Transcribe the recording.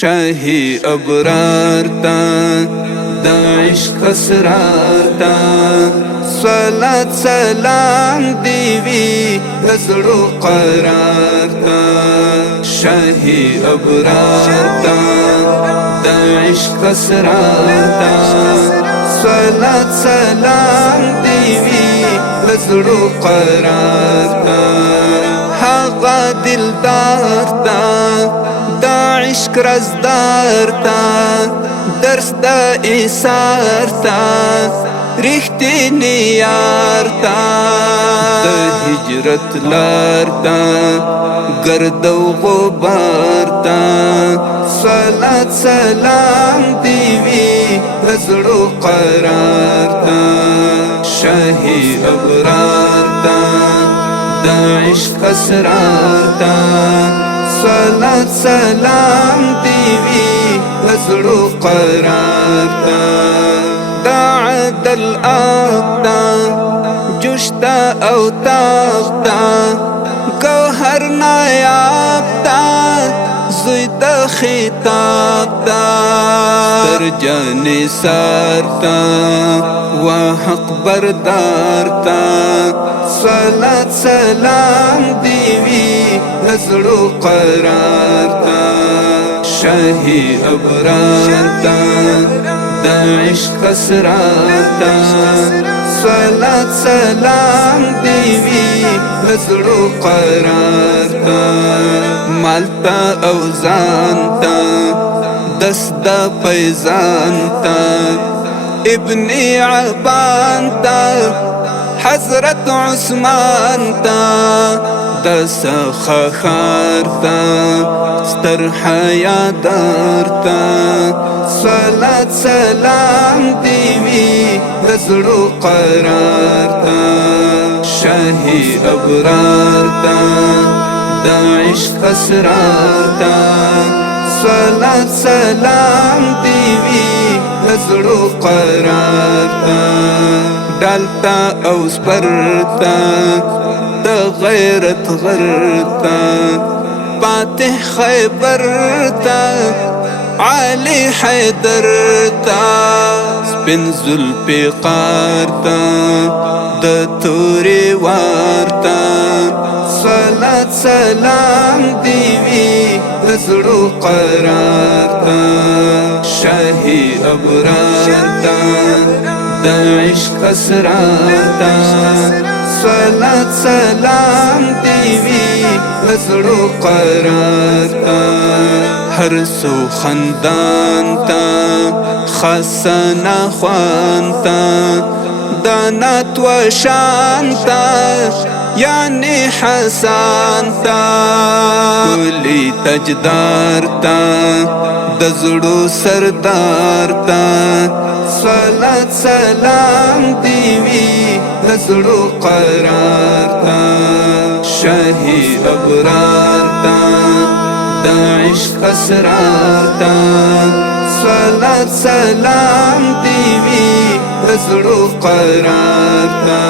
شاهی ابرار تا دا عشق اسرار تا صلاة سلام دیوی دزړو قرار تا شاهی ابرار تا دا عشق اسرار تا صلاة سلام دیوی دزړو قرار تا هغه دلدار تا دا عشق رزدار تا درس دا ایثار تا رښتینی یار تا د هجرت لار تا گرد و غبار تا صلاة سلام دیوی دزړو قرار تا شاهی ابرار تا دا عشق اسرار تا صلاة سلام دیوی دزړو قرار تا دا عدل آبتا جشتا او تاغتا گوهر نایابتا زوید خطابتا در جان سارتا و حق بردارتا صلاة سلام دیوی دزړو قرارتا شاهی ابرارتا دا عشق اسرار تا صلاة سلام دیوی دزړو قرار تا مالتا اوزان تا دست دا پیزان تا ابن عبان تا حضرت عثمان تا دس خخار تا ستر حیادار تا صلاة سلام دیوی دزړو قرار تا شاهی ابرار تا دا عشق اسرار تا صلاة سلام دیوی دزړو قرار تا ډالتا او سپرتا د غیرت غرتا فاتح خیبر تا علی حیدر تا سپین زلفی قار تا د توری وار تا صلاة سلام دیوی دزړو قرار تا شاهی ابرار تا دا عشق اسرار تا صلاة سلام دیوی دزړو قرار تا هر سو خندان تا خاصنا خوان تا دانات و شان تا یعنی حسان تا کلی تجدار تا دزړو سردار تا صلاة سلام دیوی دزړو قرار تا شاهی ابرار تا دا عشق اسرار تا صلاة سلام دیوی دزړو قرار تا